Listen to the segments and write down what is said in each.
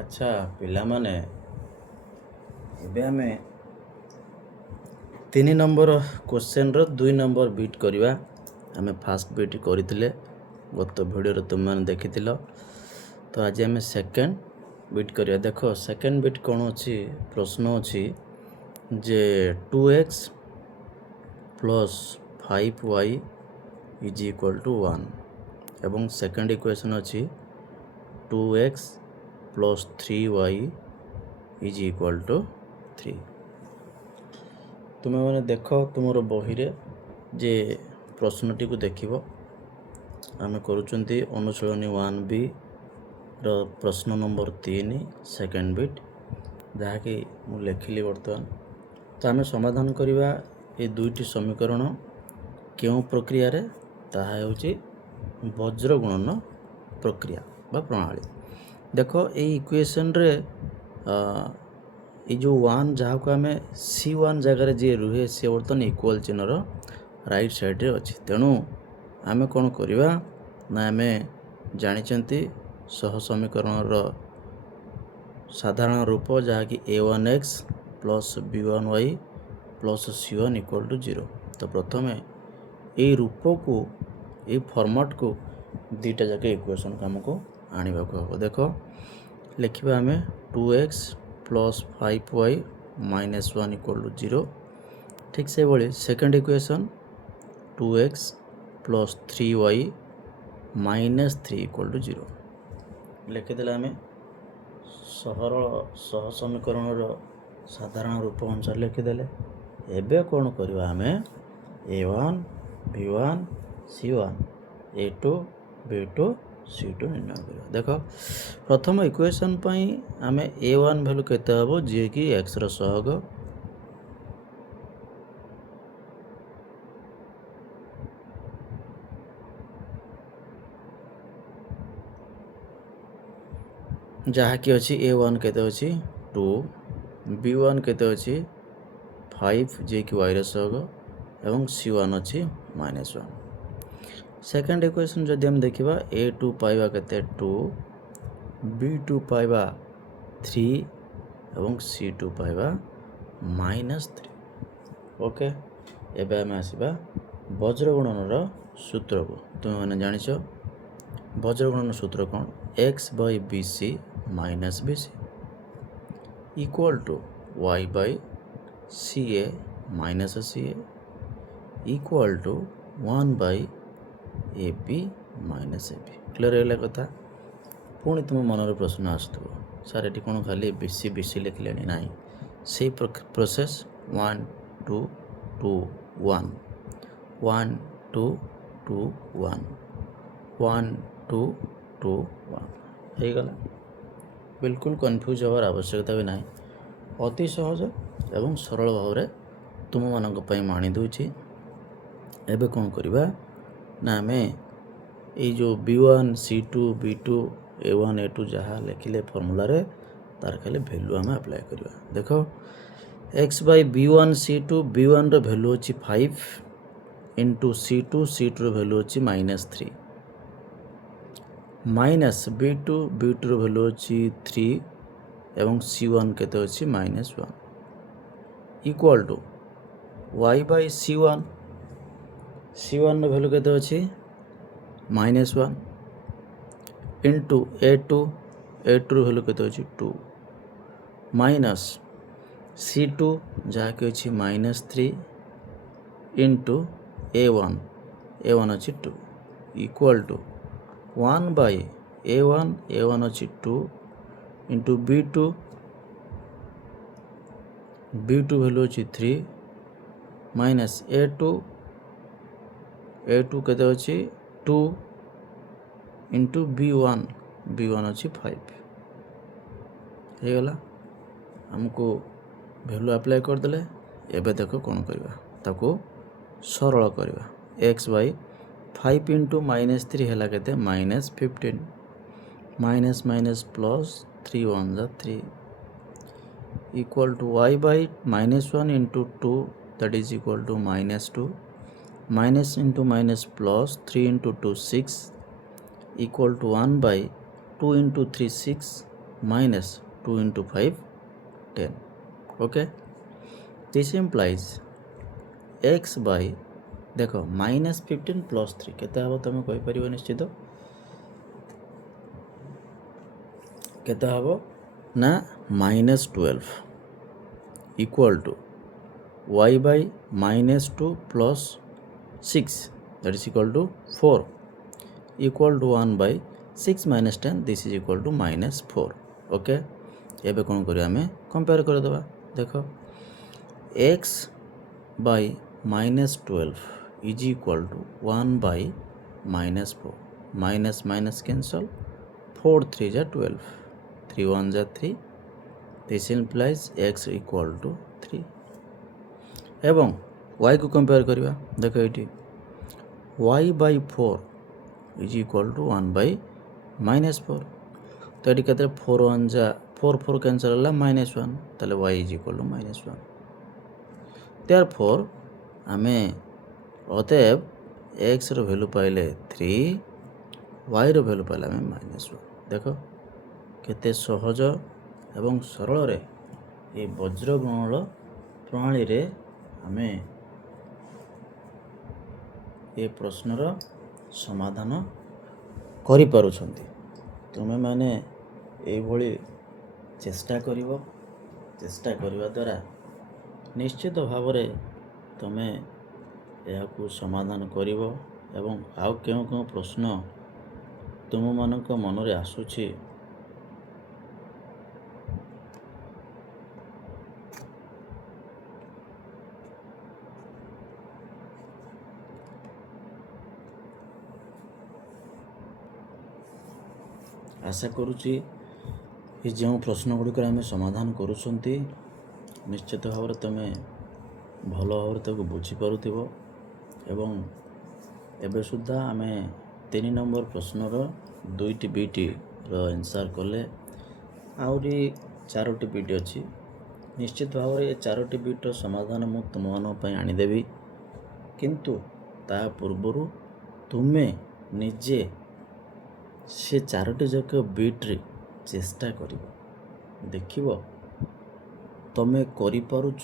ଆଚ୍ଛା ପିଲାମାନେ, ଏବେ ଆମେ 3 ନମ୍ବର କ୍ୱେଶ୍ଚନ୍ର 2 ନମ୍ବର ବିଟ୍ କରିବା। ଆମେ ଫାର୍ଷ୍ଟ ବିଟ୍ କରିଥିଲେ, ଗତ ଭିଡ଼ିଓରେ ତୁମମାନେ ଦେଖିଥିଲ। ତ ଆଜି ଆମେ ସେକେଣ୍ଡ ବିଟ୍ କରିବା। ଦେଖ ସେକେଣ୍ଡ ବିଟ୍ କ'ଣ ଅଛି? ପ୍ରଶ୍ନ ଅଛି ଯେ 2x plus 5y is equal to 1 ଏବଂ ସେକେଣ୍ଡ ଇକ୍ୱେସନ୍ ଅଛି 2x plus 3y is equal to 3। ତୁମେମାନେ ଦେଖ ତୁମର ବହିରେ ଯେ ପ୍ରଶ୍ନଟିକୁ ଦେଖିବ। ଆମେ କରୁଛନ୍ତି ଅନୁଶୀଳନୀ 1B ର ପ୍ରଶ୍ନ ନମ୍ବର 3 ସେକେଣ୍ଡ ବିଟ୍, ଯାହାକି ମୁଁ ଲେଖିଲି ବର୍ତ୍ତମାନ। ତ ଆମେ ସମାଧାନ କରିବା ଏ ଦୁଇଟି ସମୀକରଣ କେଉଁ ପ୍ରକ୍ରିୟାରେ? ତାହା ହେଉଛି ବଜ୍ର ଗୁଣନ ପ୍ରକ୍ରିୟା ବା ପ୍ରଣାଳୀ। ଦେଖ ଏଇ ଇକ୍ୱେସନ୍ରେ ଏଇ ଯେଉଁ 1 ଯାହାକୁ ଆମେ C1 ଜାଗାରେ ଯିଏ ରୁହେ ସିଏ ବର୍ତ୍ତମାନ ଇକ୍ୱାଲ୍ ଚିହ୍ନର ରାଇଟ୍ ସାଇଡ଼୍ରେ ଅଛି। ତେଣୁ ଆମେ କ'ଣ କରିବା ନା ଆମେ ଜାଣିଛନ୍ତି ସହ ସମୀକରଣର ସାଧାରଣ ରୂପ, ଯାହାକି a1x plus b1y plus c1 equal to 0। ତ ପ୍ରଥମେ ଏଇ ରୂପକୁ, ଏଇ ଫର୍ମାଟ୍କୁ ଦୁଇଟା ଯାକ ଇକ୍ୱେସନ୍କୁ ଆମକୁ ଆଣିବାକୁ ହେବ। ଦେଖ ଲେଖିବା ଆମେ 2x plus 5y minus 1 equal two 0। ଠିକ୍ ସେଭଳି second equation 2x plus 3y minus 3 equal to 0 ଲେଖିଦେଲେ ଆମେ ସହ ସମୀକରଣର ସାଧାରଣ ରୂପ ଅନୁସାରେ ଲେଖିଦେଲେ। ଏବେ କ'ଣ କରିବା? ଆମେ a1 b1 c1 a2 b2 c2 ନିର୍ଣ୍ଣୟ କରିବା। ଦେଖ ପ୍ରଥମ ଇକ୍ୱେସନ୍ ପାଇଁ ଆମେ a1 ଭ୍ୟାଲୁ କେତେ ହେବ, ଯିଏକି xର ସହଗ, ଯାହାକି ଅଛି a1 କେତେ ଅଛି 2, b1 କେତେ ଅଛି 5 ଯିଏକି yର ସହଗ ଏବଂ c1 ଅଛି -1। ସେକେଣ୍ଡ ଇକ୍ୱେସନ୍ ଯଦି ଆମେ ଦେଖିବା a2 ପାଇବା କେତେ 2, b2 ପାଇବା 3 ଏବଂ c2 ପାଇବା -3। ଓକେ, ଏବେ ଆମେ ଆସିବା ବଜ୍ରଗୁଣନର ସୂତ୍ରକୁ। ତୁମେମାନେ ଜାଣିଛ ବଜ୍ରଗୁଣନ ସୂତ୍ର କ'ଣ? x Bai bc minus bc equal to y Bai ca minus ca equal to 1 Bai ab minus ab। Clear ହେଇଗଲା କଥା? ପୁଣି ତୁମ ମନରେ ପ୍ରଶ୍ନ ଆସୁଥିବ, ସାର୍ ଏଠି କ'ଣ ଖାଲି bc ଲେଖିଲେଣି? ନାହିଁ, ସେଇ ପ୍ରୋସେସ୍ 1 2 2 1 1 2 2 1 1 2 2 1 ହେଇଗଲା। ବିଲକୁଲ କନଫ୍ୟୁଜ୍ ହେବାର ଆବଶ୍ୟକତା ବି ନାହିଁ। ଅତି ସହଜ ଏବଂ ସରଳ ଭାବରେ ତୁମମାନଙ୍କ ପାଇଁ ମୁଁ ଆଣି ଦେଉଛି। ଏବେ କ'ଣ କରିବା ନା ଆମେ ଏଇ ଯେଉଁ b1 c2 b2 a1 a2 ଯାହା ଲେଖିଲେ ଫର୍ମୁଲାରେ, ତାର ଖାଲି ଭ୍ୟାଲୁ ଆମେ ଆପ୍ଲାଏ କରିବା। ଦେଖ x Bai b1 c2, b1ର value ଅଛି 5 ଇଣ୍ଟୁ c2, c2ର ଭ୍ୟାଲୁ ଅଛି -3 ମାଇନସ୍ b2, b2ର ଭ୍ୟାଲୁ ଅଛି 3 ଏବଂ c1 କେତେ ଅଛି -1 equal to y by c1, c1ର ଭ୍ୟାଲୁ କେତେ ଅଛି -1 ଇଣ୍ଟୁ a2, a2ର ଭ୍ୟାଲୁ କେତେ ଅଛି 2 ମାଇନସ୍ c2 ଯାହାକି ଅଛି -3 ଇଣ୍ଟୁ a1, a1 ଅଛି 2 equal to 1 Bai a1, a1 ଅଛି 2 ଇଣ୍ଟୁ b2, b2 ଭ୍ୟାଲୁ ଅଛି 3 ମାଇନସ୍ a2, a2 କେତେ ଅଛି 2 ଇଣ୍ଟୁ b1, b1 ଅଛି 5। ହେଇଗଲା, ଆମକୁ ଭ୍ୟାଲୁ ଆପ୍ଲାଏ କରିଦେଲେ। ଏବେ ଦେଖ କ'ଣ କରିବା, ତାକୁ ସରଳ କରିବା। x ବାଇ 5 ଇଣ୍ଟୁ -3 ହେଲା କେତେ -15 ମାଇନସ୍ ମାଇନସ୍ ପ୍ଲସ୍ 3 1 ଯା 3 equal to y Bai -1 into 2, that is equal to -2 minus into minus plus 3 into 2 6 equal to 1 by 2 into 3 6 minus 2 into 5 10. Okay, this implies x by देख -15 + 3 केते हबो तुम कहि परिबो निश्चित केते हबो ना -12 equal to y by -2 plus 6 that is equal to 4 equal to 1 by 6 minus 10 this is equal to -4. Okay एबे कोन करिया हमें कंपेयर कर देबा देखो x by -12 is equal to 1 by -4 minus minus cancel 4 3 जा 12 3 1 जा 3 this implies x equal to 3 एवं y को कंपेयर करिया देखो eighty y by 4 is equal to 1 by -4 तो ये कहते 4 1 जा 4 4 कैंसल होला -1 ताले y is equal to -1 therefore हमें अतएव x रो वैल्यू पाइले 3 y रो वैल्यू पाइले हमें -1 देखो केते सहज एवं सरल रे ये वज्र गुणन प्रणाली रे हमें ये प्रश्नर समाधान करि पारुछंती तुमे माने एई भली चेष्टा करिवो चेष्टा करिवा द्वारा निश्चित भाव रे तुमे एहाकू समाधान करिवो एवं आउ केउ प्रश्न तुम मानक मन रे आसुछि आशा करुच्ची ये जो प्रश्न गुड़िक आम समाधान करुँच निश्चित भाव में तुम्हें भल भाव ताको बुझीपारुथिब एवं एबे सुद्धा आम 3 नंबर प्रश्नर 2टी बीटी आंसर कले आहरी 4टी बीट अच्छी निश्चित भाव में 4टी बीटर समाधान मु तुम मानी आनीदेवी किंतु ता पूर्वर तुम्हें निजे से 4टी जाक बीट्रे चेष्टा कर देखिब तमें करिपारुच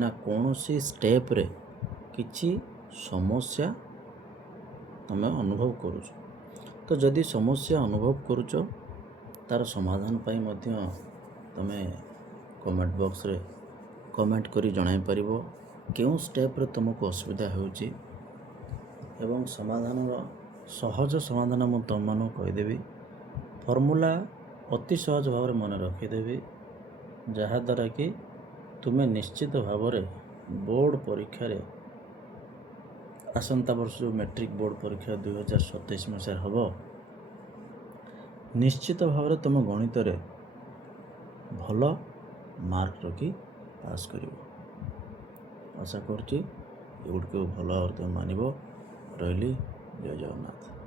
ना कौन सी स्टेप रे किछि समस्या तमें अनुभव करुच तो जदि समस्या अनुभव करुच तार समाधान पाई मध्य तमें कमेंट बॉक्स रे कमेंट करी जणाई परिबो केउ स्टेप रे तुमको असुविधा होउची एवं समाधान सहज समाधान मु तुम मानू कहीदेवी फर्मूला अति सहज भाव में मन रखीदेवी जहाद्वारा कि तुम्हें निश्चित भाव में बोर्ड परीक्षा रे आसंता वर्ष मैट्रिक बोर्ड परीक्षा 2027 मसीह हम निश्चित भाव में तुम गणित रे भल मार्क रखी पास कर आशा करुँच एगुड़ भल भाव तुम मानव रही जय जगन्नाथ।